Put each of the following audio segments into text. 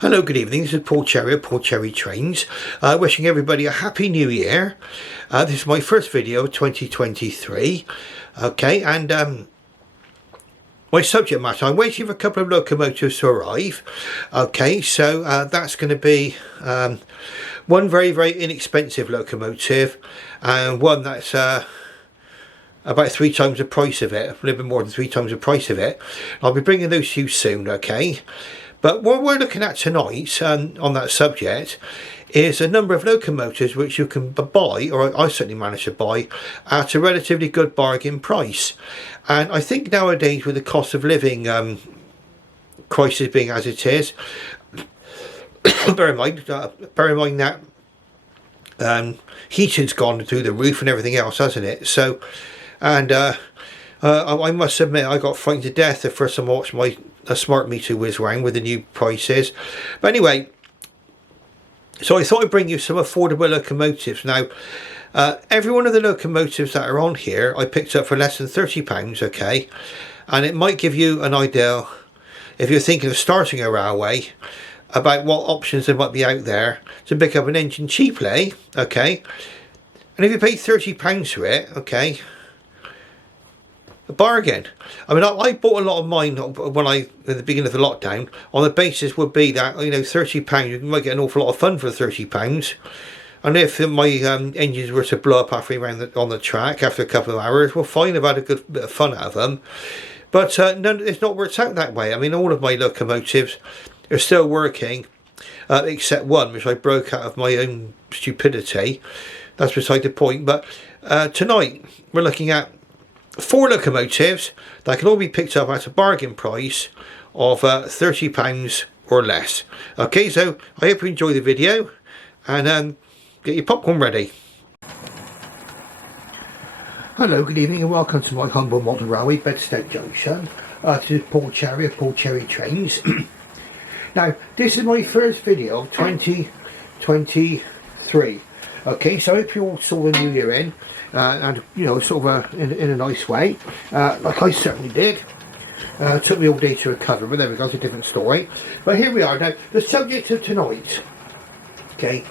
Hello, good evening. This is Paul Cherry of Paul Cherry Trains. Wishing everybody a happy new year. This is my first video of 2023. Okay, and my subject matter, I'm waiting for a couple of locomotives to arrive. Okay, so that's going to be one very, very inexpensive locomotive and one that's about 3 times the price of it, a little bit more than 3 times the price of it. I'll be bringing those to you soon, okay? But what we're looking at tonight on that subject is a number of locomotives which you can buy, or I certainly managed to buy, at a relatively good bargain price. And I think nowadays with the cost of living crisis being as it is, bear in mind that heating's gone through the roof and everything else, hasn't it? So, and I must admit I got frightened to death the first time I watched my smart meter whiz round with the new prices. But anyway, so I thought I'd bring you some affordable locomotives. Now, every one of the locomotives that are on here I picked up for less than £30, okay? And it might give you an idea, if you're thinking of starting a railway, about what options there might be out there to pick up an engine cheaply, okay? And if you pay £30 for it, okay, a bargain. I mean, I bought a lot of mine when at the beginning of the lockdown, on the basis would be that, you know, £30, you might get an awful lot of fun for £30. And if my engines were to blow up halfway around on the track after a couple of hours, well, fine, I've had a good bit of fun out of them. But no, it's not worked out that way. I mean, all of my locomotives are still working, except one, which I broke out of my own stupidity. That's beside the point. But tonight, we're looking at 4 locomotives that can all be picked up at a bargain price of £30 or less. Okay, so I hope you enjoy the video, and get your popcorn ready. Hello, good evening and welcome to my humble model railway, Bedstead Junction. This is Paul Cherry of Paul Cherry Trains. Now, this is my first video of 2023. Okay, so I hope you all saw the new year in, and, you know, sort of in a nice way, like I certainly did. Took me all day to recover, but there we go, it's a different story. But here we are now, the subject of tonight, okay,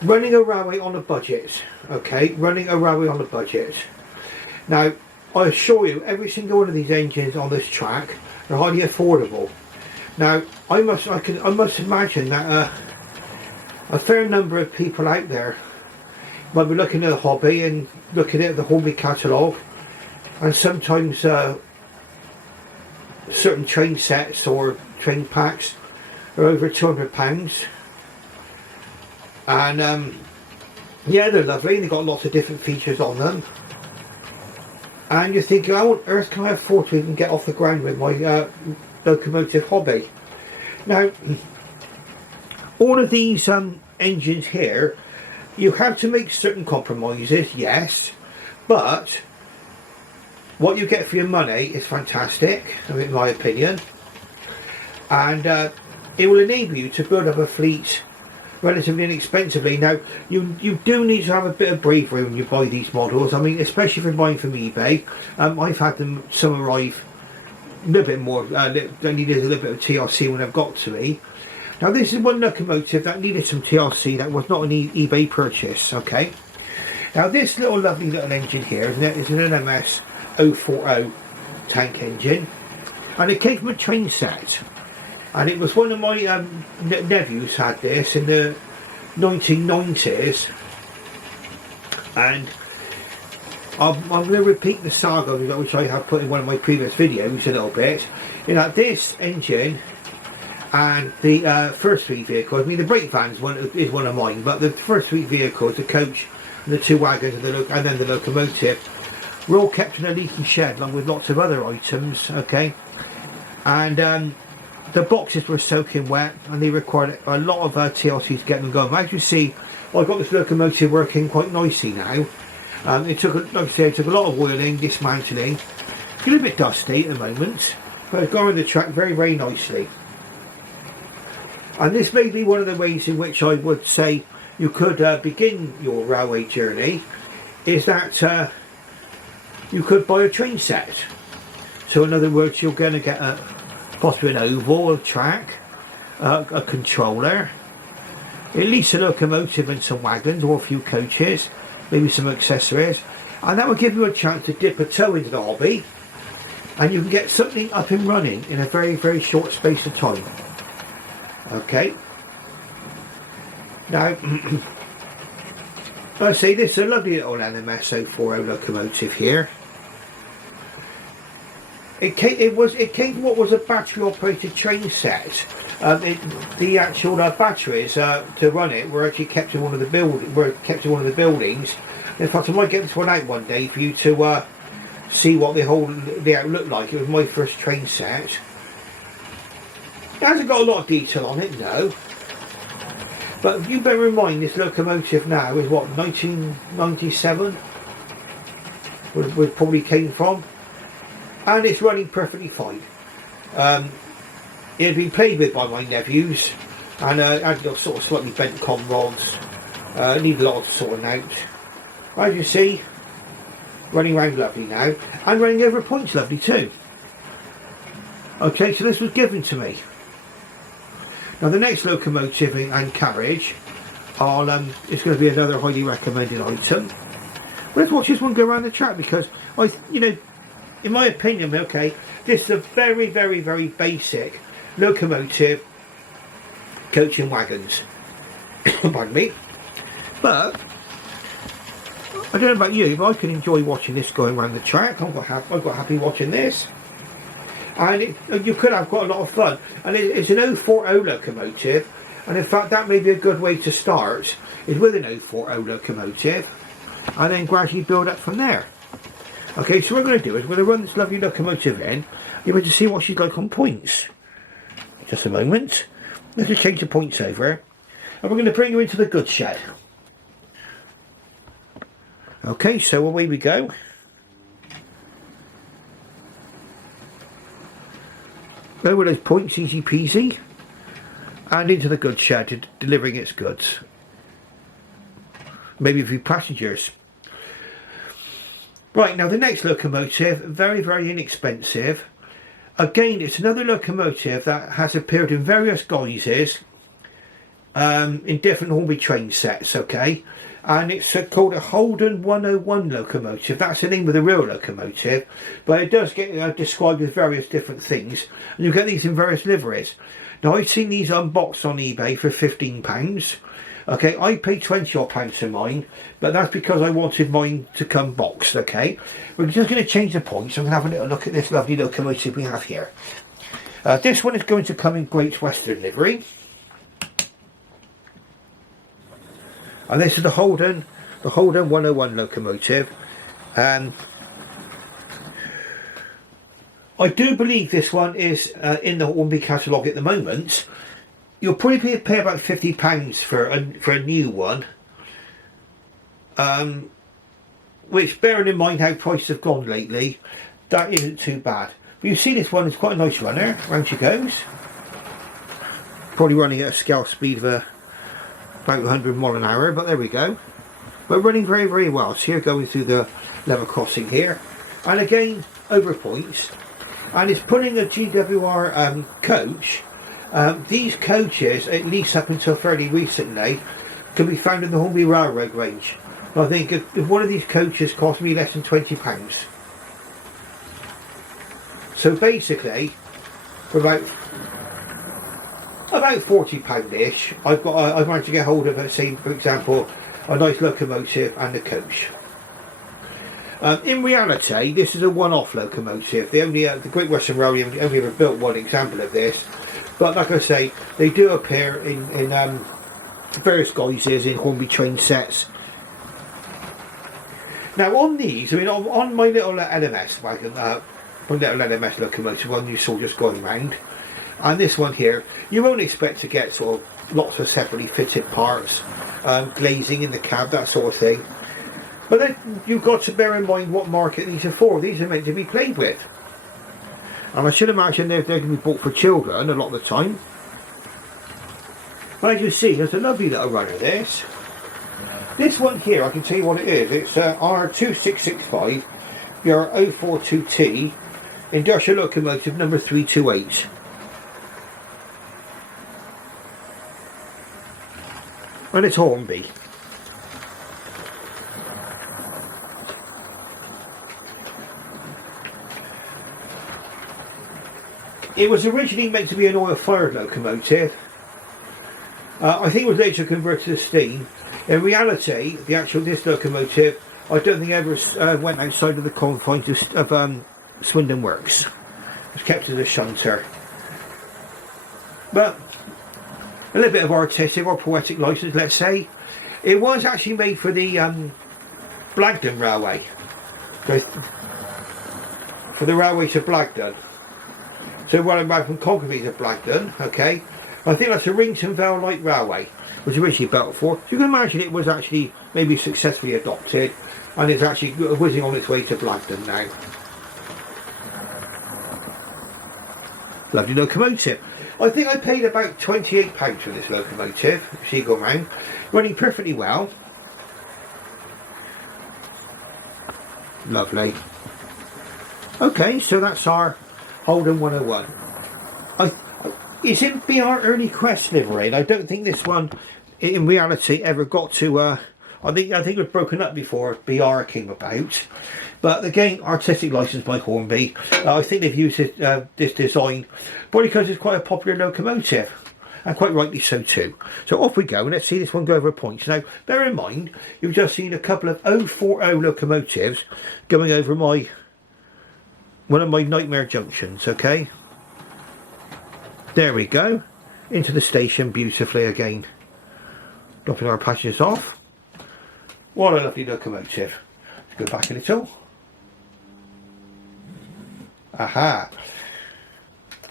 running a railway on a budget, okay, running a railway on a budget. Now, I assure you, every single one of these engines on this track are highly affordable. Now, I must imagine that a fair number of people out there might be looking at the hobby and looking at the hobby catalogue, and sometimes certain train sets or train packs are over £200. And yeah, they're lovely, they've got lots of different features on them. And you're thinking, how on earth can I afford to even get off the ground with my locomotive hobby? Now, all of these engines here, you have to make certain compromises, yes, but what you get for your money is fantastic, in my opinion, and it will enable you to build up a fleet relatively inexpensively. Now, you do need to have a bit of bravery when you buy these models. I mean, especially if you're buying from eBay. I've had some arrive a little bit more, they needed a little bit of TLC when I've got to me. Now, this is one locomotive that needed some TLC that was not an eBay purchase, okay? Now, this lovely little engine here is an NMS 040 tank engine, and it came from a train set. And it was one of my nephews had this in the 1990s, and I'm going to repeat the saga which I have put in one of my previous videos a little bit. You know, this engine and the first 3 vehicles, I mean the brake van is one of mine, but the first 3 vehicles, the coach and the 2 wagons and then the locomotive, were all kept in a leaky shed along with lots of other items, okay? And the boxes were soaking wet and they required a lot of TLC to get them going. As you see, I've got this locomotive working quite nicely now. It took, like I said, it took a lot of oiling, dismantling. It's a little bit dusty at the moment, but it's going on the track very, very nicely. And this may be one of the ways in which I would say you could begin your railway journey, is that you could buy a train set. So in other words, you're going to get possibly an oval track, a controller, at least a locomotive and some wagons or a few coaches, maybe some accessories, and that will give you a chance to dip a toe into the hobby, and you can get something up and running in a very, very short space of time. Okay. Now, I say this is a lovely little NMS 040 locomotive here. It came from what was a battery operated train set. The actual batteries to run it were actually kept in one of the buildings. In fact, I might get this one out one day for you to see what the layout looked like. It was my first train set. It hasn't got a lot of detail on it, no. But you bear in mind this locomotive now is what, 1997 was probably came from, and it's running perfectly fine. It had been played with by my nephews, and had sort of slightly bent com rods. Need a lot of sorting out. As you see, running around lovely now, and running over points lovely too. Okay, so this was given to me. Now the next locomotive and carriage, it's going to be another highly recommended item. But let's watch this one go around the track, because in my opinion, okay, this is a very, very, very basic locomotive, coach and wagons. Pardon me. But I don't know about you, but I can enjoy watching this going around the track. I've got happy watching this. And you could have quite a lot of fun. And it's an 040 locomotive, and in fact that may be a good way to start, is with an 040 locomotive, and then gradually build up from there. Okay, so what we're going to do is we're going to run this lovely locomotive in. You're going to see what she's like on points. Just a moment. Let's just change the points over, and we're going to bring her into the goods shed. Okay, so away we go. Over those points, easy peasy, and into the goods shed, delivering its goods. Maybe a few passengers. Right, now the next locomotive, very, very inexpensive. Again, it's another locomotive that has appeared in various guises, in different Hornby train sets, okay? And it's called a Holden 101 locomotive. That's the name of the real locomotive, but it does get described as various different things, and you get these in various liveries. Now I've seen these unboxed on eBay for £15. Okay, I paid £20 for mine, but that's because I wanted mine to come boxed. Okay, we're just going to change the points. I'm going to have a little look at this lovely locomotive we have here. This one is going to come in Great Western livery. And this is the Holden 101 locomotive. I do believe this one is in the Hornby catalogue at the moment. You'll probably pay about £50 for a new one. Which, bearing in mind how prices have gone lately, that isn't too bad. But you see this one is quite a nice runner. Round she goes. Probably running at a scale speed of about 100 miles an hour, but there we go. But running very, very well. So here, going through the level crossing here, and again over points, and it's putting a GWR coach. These coaches, at least up until fairly recently, can be found in the Hornby Railroad range. I think if one of these coaches cost me less than £20. So basically, for about £40-ish, I've managed to get hold of, say, for example, a nice locomotive and a coach. In reality, this is a one-off locomotive. The Great Western Railway only ever built one example of this. But like I say, they do appear in various guises in Hornby train sets. Now on these, I mean, on my little LMS wagon, my little LMS locomotive, one you saw just going round, and this one here, you won't expect to get sort of lots of separately fitted parts, glazing in the cab, that sort of thing. But then you've got to bear in mind what market these are for. These are meant to be played with. And I should imagine they're going to be bought for children a lot of the time. But as you see, there's a lovely little runner, this. This one here, I can tell you what it is. It's R2665 BR042T Industrial Locomotive number 328. and it's Hornby. It was originally meant to be an oil-fired locomotive. I think it was later converted to steam. In reality, this locomotive, I don't think ever went outside of the confines of Swindon Works. It was kept as a shunter. But a little bit of artistic or poetic license, let's say. It was actually made for the Blagdon Railway. For the railway to Blagdon. So running around from Congreeve to Blagdon, okay. I think that's the Rington Vale Light Railway, was originally built for. So you can imagine it was actually maybe successfully adopted, and it's actually whizzing on its way to Blagdon now. Lovely locomotive. I think I paid about £28 for this locomotive, if you go round. Running perfectly well. Lovely. Okay, so that's our Holden 101. It's in BR Early Quest livery, and I don't think this one, in reality, ever got to. I think it was broken up before BR came about. But again, artistic license by Hornby. I think they've used this design probably because it's quite a popular locomotive, and quite rightly so too. So off we go, and let's see this one go over points. Now, bear in mind, you've just seen a couple of 040 locomotives going over one of my nightmare junctions, okay? There we go. Into the station beautifully again. Dropping our passengers off. What a lovely locomotive. Let's go back a little. Aha.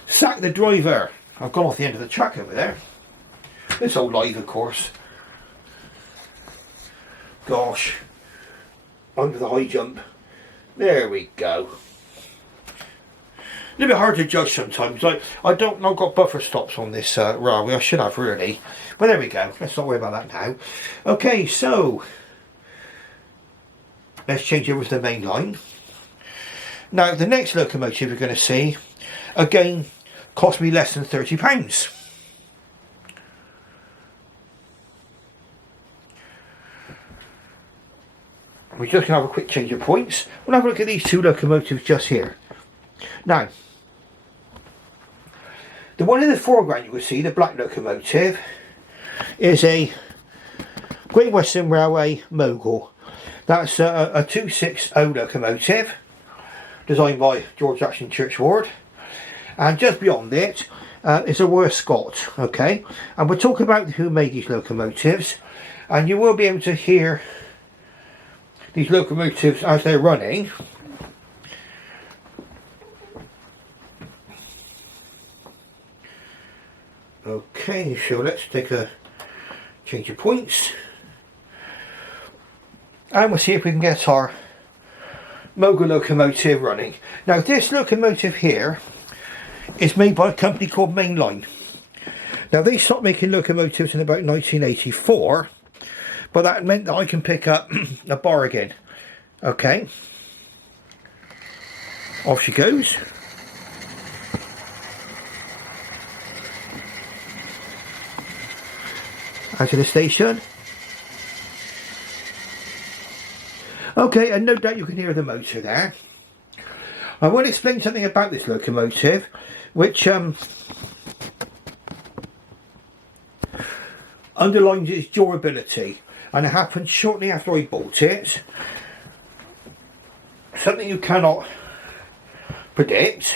Sack the driver. I've gone off the end of the track over there. This old live, of course. Gosh. Under the high jump. There we go. A little bit hard to judge sometimes. I've got buffer stops on this railway. I should have really. But there we go. Let's not worry about that now. Okay, so let's change over to the main line. Now, the next locomotive we're going to see, again, cost me less than £30. We're just going to have a quick change of points. We'll have a look at these two locomotives just here. Now, the one in the foreground you will see, the black locomotive, is a Great Western Railway Mogul. That's a 260 locomotive, designed by George Jackson Churchward. And just beyond it is a Royal Scot, okay? And we'll talk about who made these locomotives, and you will be able to hear these locomotives as they're running. Okay, so let's take a change of points, and we'll see if we can get our Mogul locomotive running. Now, this locomotive here is made by a company called Mainline. Now, they stopped making locomotives in about 1984, but that meant that I can pick up a bargain. Okay, off she goes. Out of the station. Okay, and no doubt you can hear the motor there. I want to explain something about this locomotive, which underlines its durability, and it happened shortly after I bought it. Something you cannot predict,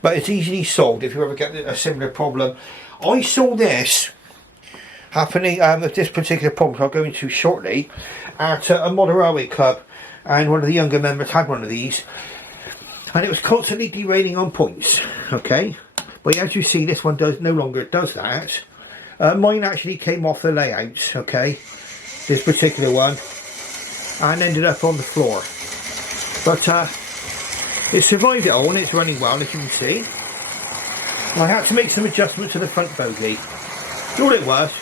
but it's easily solved if you ever get a similar problem. I saw this happening with this particular problem I'll go into shortly at a model railway club, and one of the younger members had one of these, and it was constantly derailing on points. Okay, but as you see, this one no longer does that. Mine actually came off the layout, okay, this particular one, and ended up on the floor, but it survived it all, and it's running well, as you can see. I had to make some adjustments to the front bogie. All it was,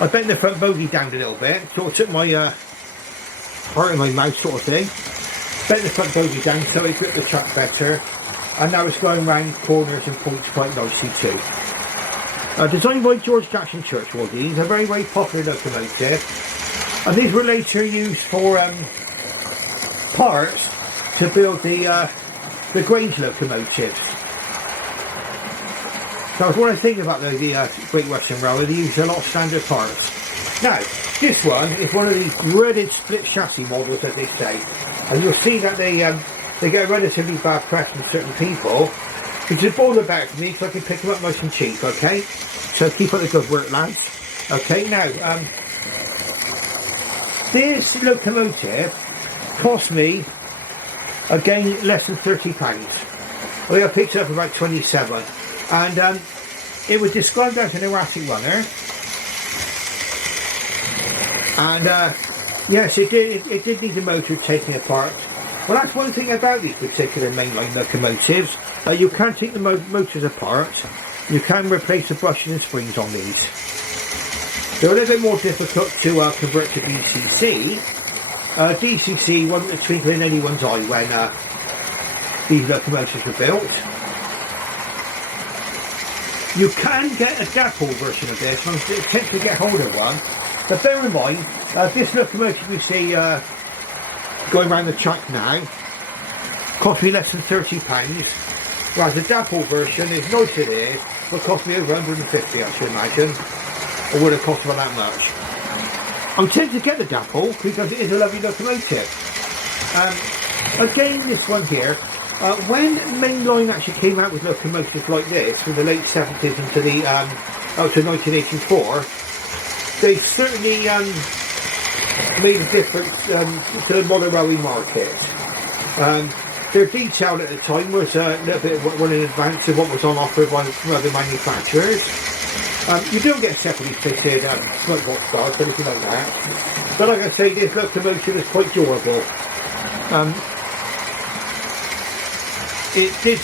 I bent the front bogie down a little bit, sort of took my part of my mouth sort of thing, bent the front bogie down so it gripped the track better, and now it's going round corners and points quite nicely too. Designed by George Jackson Churchill, these are very, very popular locomotive. And these were later used for parts to build the Grange locomotives. So when I think about the Great Western Railway, they use a lot of standard parts. Now, this one is one of these dreaded split chassis models, as they say. And you'll see that they get a relatively bad press from certain people. Which is all about for me, so I can pick them up nice and cheap, okay? So keep up the good work, lads. Okay, now, this locomotive cost me, again, less than £30. I think I picked it up about 27. And it was described as an erratic runner. And yes, it did need a motor taking apart. Well, that's one thing about these particular mainline locomotives. You can take the motors apart. You can replace the brushes and springs on these. They're a little bit more difficult to convert to DCC. DCC wasn't a twinkle in anyone's eye when these locomotives were built. You can get a dapple version of this. I'm tempted to get hold of one. But bear in mind, this locomotive you see going around the track now cost me less than £30. Whereas the dapple version, as nice as it is, will cost me over 150, I should imagine. Or would have cost about that much. I'm tempted to get the dapple because it is a lovely locomotive. Again, this one here, when mainline actually came out with locomotives like this in the late 70s into the up to 1984, they certainly made a difference to the modern railway market. Their detail at the time was a little bit well in advance of what was on offer by some other manufacturers. You don't get separately fitted smoke box guards or anything like that. But like I say, this locomotive is quite durable. It did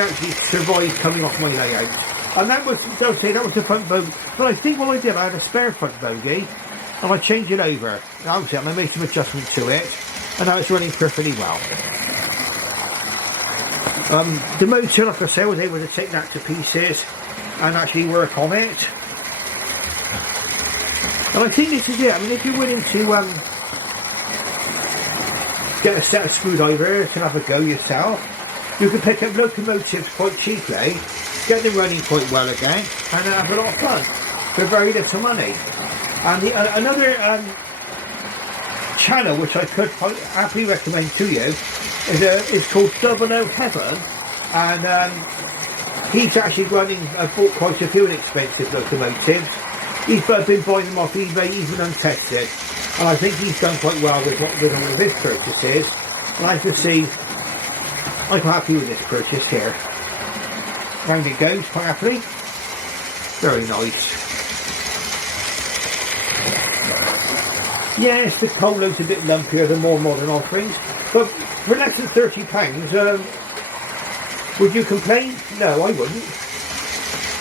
actually survive coming off my layout. And that was, don't say that was the front bogie. But I think what I did, I had a spare front bogie and I changed it over. That was it, and I made some adjustments to it, and now it's running perfectly well. The motor, like I say, I was able to take that to pieces and actually work on it. And I think this is it. I mean, if you're willing to get a set of screwdrivers and have a go yourself, you can pick up locomotives quite cheaply, get them running quite well again, and have a lot of fun for very little money. And another channel which I could happily recommend to you is called Double O Heaven, and he's actually bought quite a few inexpensive locomotives. He's been buying them off eBay, even untested, and I think he's done quite well with all of his purchases. And I can see I'm quite happy with this purchase here. Round it goes quite happily. Very nice. Yes, the coal load's a bit lumpier than more modern offerings, but for less than £30, would you complain? No, I wouldn't.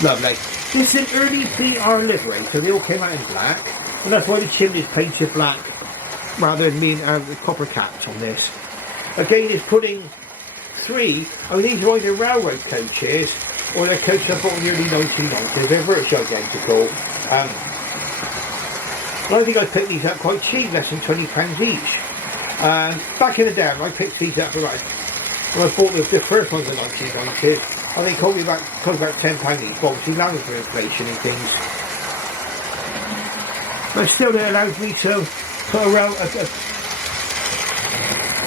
Lovely. This is an early PR livery, so they all came out in black, and that's why the chimney's painted black rather than being copper capped on this. Again, it's putting three, I mean, these are either railroad coaches or they're coaches I bought in the early 1990s. They're virtually identical. I think I picked these up quite cheap, less than £20 each. Back in the day, I picked these up when I bought the first ones in the 1990s. I think it cost me about £10 each, obviously allowing for inflation and things. But still, it allows me to put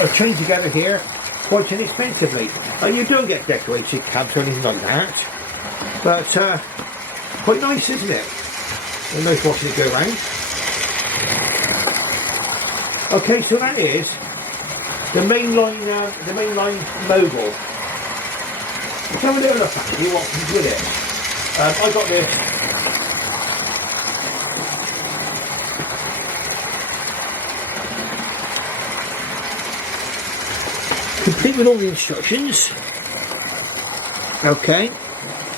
a train together here quite inexpensively. You don't get decorated cabs or anything like that, but quite nice, isn't it? And nice watching it go around. Okay, so that is the mainline Mogul. Let's have a little look at it, what comes with it. I got this. Complete with all the instructions. Okay,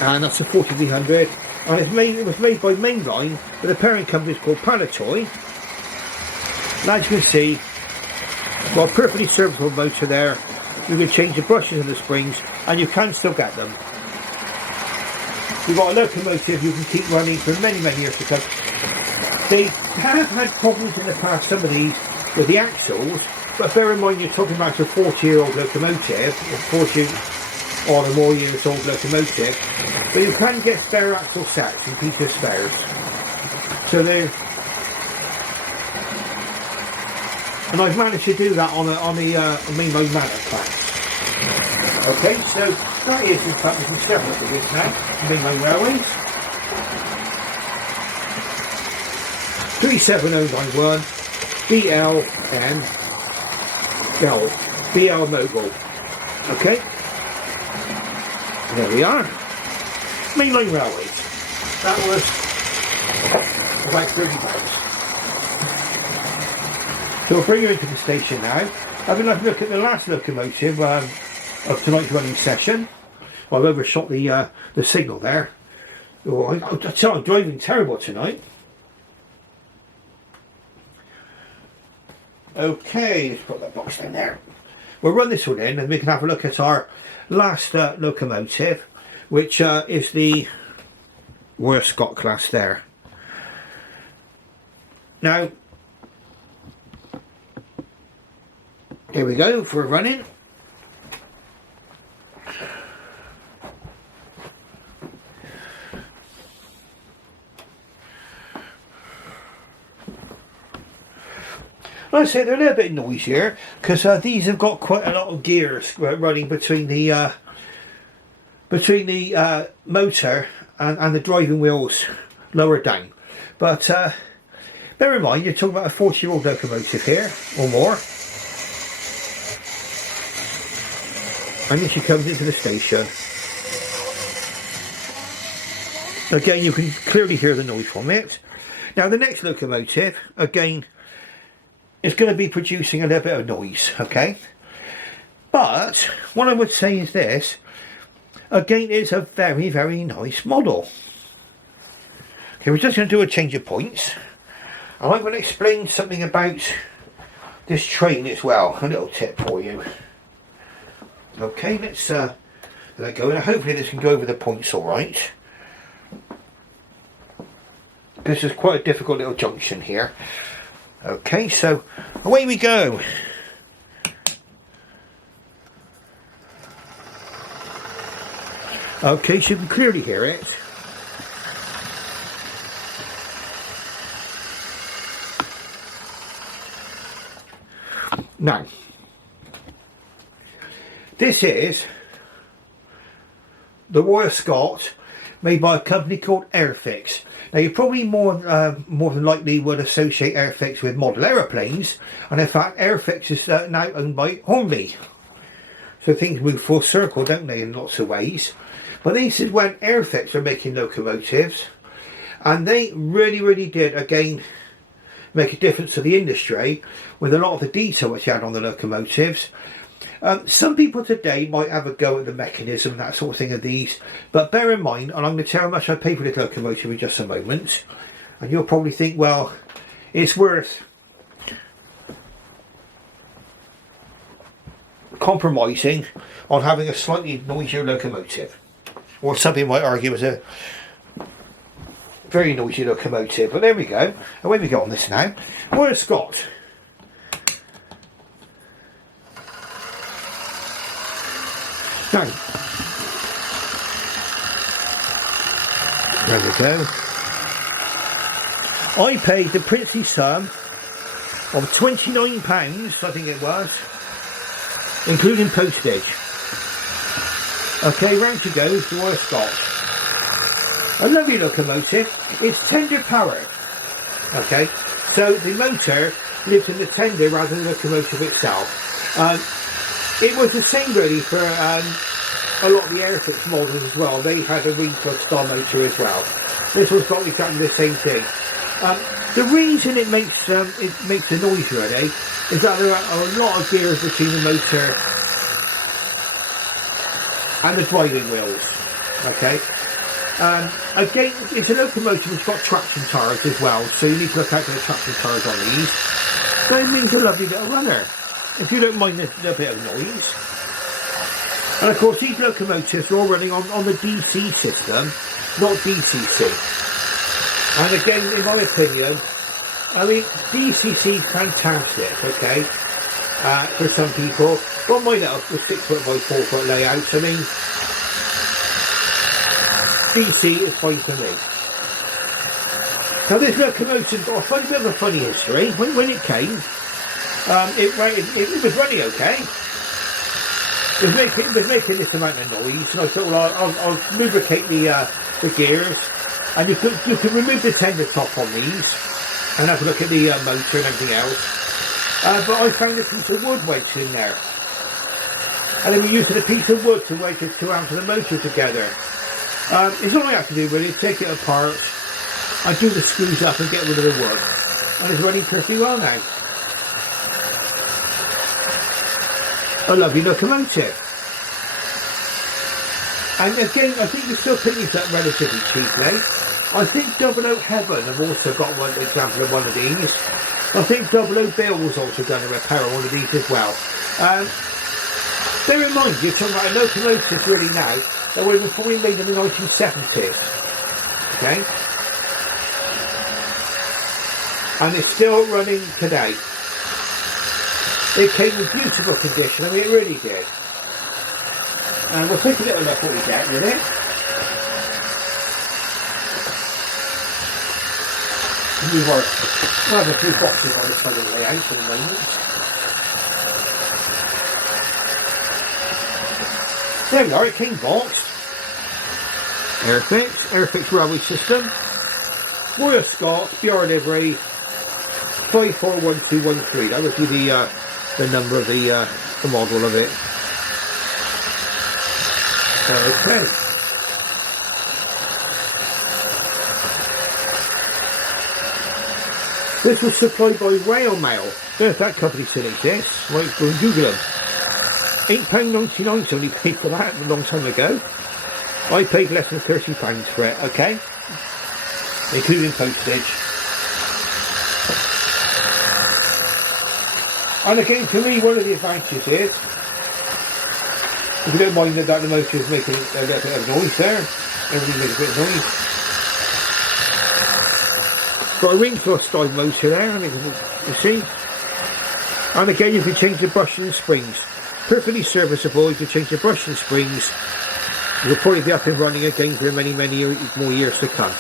and that's a 4300, and it was made by Mainline, but the parent company is called Palatoy. As you can see, well, perfectly serviceable motor there. You can change the brushes and the springs, and you can still get them. you've got a locomotive you can keep running for many, many years to come. They have had problems in the past, some of these, with the axles, but bear in mind you're talking about a 40-year-old locomotive, or 40 or more years old locomotive, but you can get spare axle sets and pieces spares. So there's, and I've managed to do that on the mainline manor class. Okay, so that is in fact we can step up with this now, mainline railways. 37091 BLM BL Mogul. Okay, there we are. Mainline railways. That was about £30. So we'll bring you into the station now. Having a look at the last locomotive of tonight's running session. Well, I've overshot the signal there. Oh, I'm driving terrible tonight. Okay, let's put that box down there. We'll run this one in and we can have a look at our last locomotive, which is the Royal Scot class there. Now, here we go for a run-in. Like I say, they're a little bit noisier because these have got quite a lot of gears running between the motor and the driving wheels lower down. But bear in mind, you're talking about a 40-year-old locomotive here or more. And then she comes into the station. Again, you can clearly hear the noise from it. Now the next locomotive, again, is going to be producing a little bit of noise, okay? But what I would say is this, again, it's a very, very nice model. Okay, we're just going to do a change of points. And I'm going to explain something about this train as well, a little tip for you. Okay, let's let go, and hopefully this can go over the points all right. This is quite a difficult little junction here. Okay, so away we go. Okay, so you can clearly hear it. Now, this is the Royal Scot, made by a company called Airfix. Now you probably more than likely would associate Airfix with model aeroplanes, and in fact Airfix is now owned by Hornby. So things move full circle, don't they, in lots of ways. But this is when Airfix were making locomotives, and they really did again make a difference to the industry with a lot of the detail which they had on the locomotives. Some people today might have a go at the mechanism and that sort of thing of these, but bear in mind, and I'm going to tell you how much I paid for this locomotive in just a moment, and you'll probably think, well, it's worth compromising on having a slightly noisier locomotive, or some people might argue it's a very noisy locomotive. But there we go, away we go on this now. Royal Scot. Now, there we go. I paid the princely sum of £29, I think it was, including postage. Okay, round to go to Royal Scot. A lovely locomotive. It's tender powered. Okay, so the motor lives in the tender rather than the locomotive itself. It was the same really for a lot of the Airfix models as well. They had a reflux style motor as well. This one's got exactly the same thing. The reason it makes the noise really is that there are a lot of gears between the motor and the driving wheels. Okay. Again, it's a locomotive that's got traction tyres as well, so you need to look out for the traction tyres on these. So it means a lovely little runner, if you don't mind a little bit of noise. And of course these locomotives are all running on the DC system, not DCC. And again, in my opinion, I mean, DCC is fantastic, okay, for some people. But my little 6 foot by 4 foot layouts, I mean, DC is fine for me. Now this locomotive got a funny bit of a funny history. When it came, it was running okay. It was making this amount of noise, and I thought, well, I'll lubricate the gears, and you can remove the tender top on these, and have a look at the motor and everything else. But I found a piece of wood wedged in there, and then we're using a piece of wood to wedge the 2 arms of the motor together. It's all I have to do really, take it apart, I do the screws up and get rid of the wood, and it's running perfectly well now. A lovely locomotive. And again, I think you still pick these up relatively cheaply. I think Double O Heaven have also got one example of one of these. I think Double O Bill's also done a repair on one of these as well. Bear in mind, you're talking about a locomotive really now that were probably made in the 1970s. Okay? And it's still running today. It came in beautiful condition, I mean it really did. And we'll take a little look what we get with it. We'll have a few boxes on the front of the layout for the moment. There we are, it came boxed. Airfix railway system. Royal Scots, BR livery, 541213. That would be the number of the model of it. Okay. This was supplied by Rail Mail. If that company still exists, right, go and Google them. £8.99 only paid for that a long time ago. I paid less than £30 for it, okay? Including postage. And again, for me, one of the advantages is, if you don't mind that the motor is making a little bit of noise there, everything makes a bit of noise. Got a ring thrust style motor there, and you see. And again, you can change the bushing and springs. Perfectly serviceable. You can change the bushing and springs. You'll probably be up and running again for many more years to come.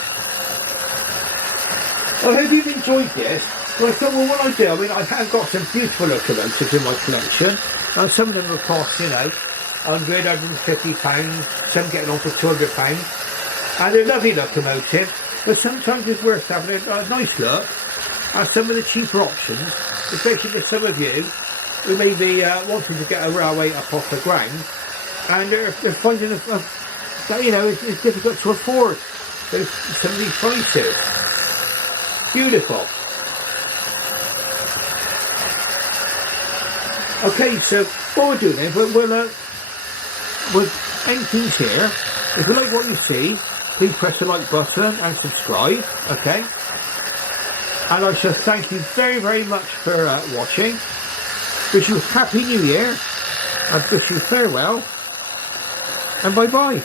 I hope you've enjoyed this. Well, I thought, well, what I do, I mean, I have got some beautiful locomotives in my collection, and some of them will cost, you know, £100, £150, some getting on for £200, and they're lovely locomotives, but sometimes it's worth having a nice look at some of the cheaper options, especially for some of you who may be wanting to get a railway up off the ground, and they're finding that, you know, it's difficult to afford some of these prices. Beautiful. Okay, so what we'll do then, we'll end things here. If you like what you see, please press the like button and subscribe, okay? And I shall thank you very much for watching. Wish you a Happy New Year, and wish you farewell, and bye-bye.